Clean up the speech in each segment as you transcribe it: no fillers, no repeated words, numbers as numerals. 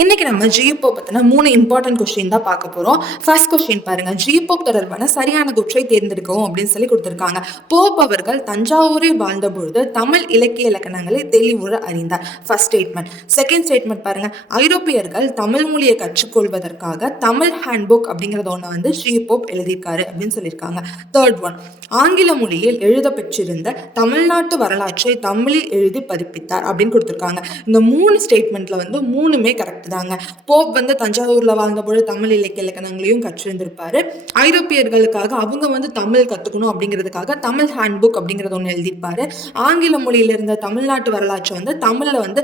இன்னைக்கு நம்ம ஜிபோ பத்தின 3 இம்பார்ட்டன்ட் கொஸ்டின் தான் பார்க்க போறோம். ஃபர்ஸ்ட் கொஸ்டின் பாருங்க. ஜிபோ தொடர்பான சரியான கூற்றை தேர்ந்தெடுக்கவும் அப்படின்னு சொல்லி கொடுத்திருக்காங்க. போப் அவர்கள் தஞ்சாவூரில் வாழ்ந்த பொழுது தமிழ் இலக்கிய இலக்கணங்களை தெளிவுற அறிந்தார். First statement. செகண்ட் ஸ்டேட்மெண்ட் பாருங்க. ஐரோப்பியர்கள் தமிழ் மொழியை கற்றுக்கொள்வதற்காக தமிழ் ஹேண்ட்புக் அப்படிங்கறத ஒன்று வந்து ஜிபோப் எழுதியிருக்காரு அப்படின்னு சொல்லியிருக்காங்க. Third one. ஆங்கில மொழியில் எழுத பெற்றிருந்த தமிழ்நாட்டு வரலாற்றை தமிழில் எழுதி பதிப்பித்தார் அப்படின்னு கொடுத்திருக்காங்க. இந்த 3 ஸ்டேட்மெண்ட்ல வந்து 3மே கரெக்ட் தாங்க. போப் வந்து தஞ்சாவூர்ல வாழ்ந்தபோது தமிழ் இலக்கிய இலக்கணங்களையும் கற்றிருந்திருப்பாரு. ஐரோப்பியர்களுக்காக அவங்க வந்து தமிழ் கத்துக்கணும் அப்படிங்கிறதுக்காக தமிழ் ஹேண்ட்புக் அப்படிங்கறது ஒன்று எழுதியிருப்பாரு. ஆங்கில மொழியில இருந்த தமிழ்நாட்டு வரலாற்றை வந்து தமிழ்ல வந்து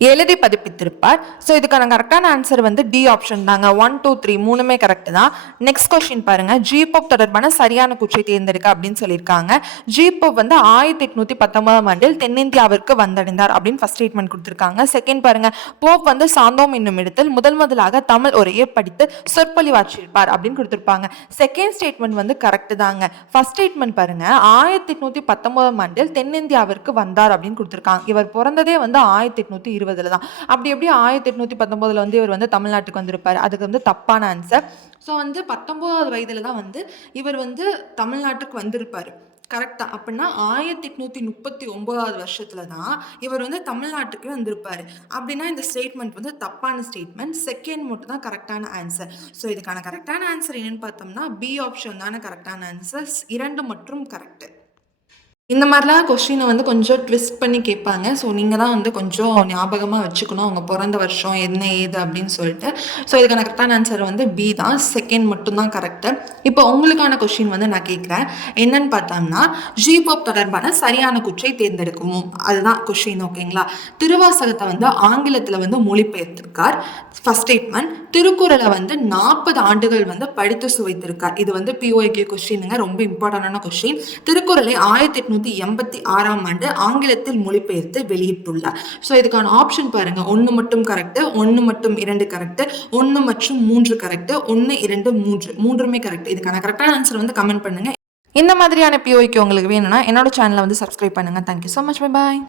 எழுதி பதிப்பித்திருப்பார். ஸோ இதுக்கான கரெக்டான ஆன்சர் வந்து டி ஆப்ஷன் தாங்க. 1, 2, 3 மூணுமே கரெக்ட் தான். நெக்ஸ்ட் கொஸ்டின் பாருங்க. ஜிபோப் தொடர்பான சரியான கூற்றை தேர்ந்தெடுக்க அப்படின்னு சொல்லியிருக்காங்க. ஜிபோப் வந்து 1819 ஆண்டில் தென்னிந்தியாவிற்கு வந்தடைந்தார் அப்படின்னு ஃபர்ஸ்ட் ஸ்டேட்மெண்ட் கொடுத்திருக்காங்க. செகண்ட் பாருங்க. போப் வந்து சாந்தோம் என்னும் இடத்தில் முதலாக தமிழ் உரையை படித்து சொற்பொழிவாற்றியிருப்பார் அப்படின்னு கொடுத்திருப்பாங்க. செகண்ட் ஸ்டேட்மெண்ட் வந்து கரெக்ட் தாங்க. ஃபர்ஸ்ட் ஸ்டேட்மெண்ட் பாருங்க. 1819 ஆண்டில் தென்னிந்தியாவிற்கு வந்தார் அப்படின்னு கொடுத்திருக்காங்க. இவர் பிறந்ததே வந்து 1820 தான். அப்படி எப்படி 1819 வந்து இவர் வந்து தமிழ்நாட்டுக்கு வந்திருப்பாரு? அதுக்கு வந்து தப்பான ஆன்சர். ஸோ வந்து 19வது வயதுல தான் வந்து இவர் வந்து தமிழ்நாட்டுக்கு வந்திருப்பாரு. கரெக்டா? அப்படின்னா 1839வது வருஷத்துல தான் இவர் வந்து தமிழ்நாட்டுக்கு வந்திருப்பாரு. அப்படின்னா இந்த ஸ்டேட்மெண்ட் வந்து தப்பான ஸ்டேட்மெண்ட். செகண்ட் மட்டும் தான் கரெக்டான ஆன்சர். ஸோ இதுக்கான கரெக்டான ஆன்சர் என்னன்னு பார்த்தோம்னா பி ஆப்ஷன் தானே கரெக்டான ஆன்சர். 2 மற்றும் கரெக்ட். இந்த மாதிரிலாம் கொஸ்டினை வந்து கொஞ்சம் ட்விஸ்ட் பண்ணி கேட்பாங்க. ஸோ நீங்கள் தான் வந்து கொஞ்சம் ஞாபகமாக வச்சுக்கணும் அவங்க பிறந்த வருஷம் என்ன ஏது அப்படின்னு சொல்லிட்டு. ஸோ இதுக்கான கரெக்டான ஆன்சர் வந்து பி தான். செகண்ட் மட்டும்தான் கரெக்டு. இப்போ உங்களுக்கான கொஸ்டின் வந்து நான் கேட்குறேன். என்னன்னு பார்த்தோம்னா ஜிபோப் தொடர்பான சரியான கூற்றை தேர்ந்தெடுக்கவும் அதுதான் கொஸ்டின். ஓகேங்களா? திருவாசகத்தை வந்து ஆங்கிலத்தில் வந்து மொழிபெயர்த்திருக்கார். First statement. திருக்குறளை வந்து 40 ஆண்டுகள் வந்து படித்து சுவைத்திருக்கார். இது வந்து பிஓஏக்யூ கொஸ்டினுங்க. ரொம்ப இம்பார்ட்டன்டான கொஸ்டின். திருக்குறளை 1886ஆம் ஆண்டு ஆங்கிலத்தில் மொழிபெயர்த்து வெளியிட்டுள்ளார். ஸோ இதுக்கான ஆப்ஷன் பாருங்க. 1 மட்டும் கரெக்ட், 1 மற்றும் 2 கரெக்ட், 1 மற்றும் 3 கரெக்ட், 1, 2, 3 மூன்றுமே கரெக்ட். இதுக்கான கரெக்டான ஆன்சர் வந்து கமெண்ட் பண்ணுங்க. இந்த மாதிரியான பிஓக்கு உங்களுக்கு வேணும்னா என்னோட சேனலை வந்து சப்ஸ்கிரைப் பண்ணுங்க. Thank you so much. Bye bye.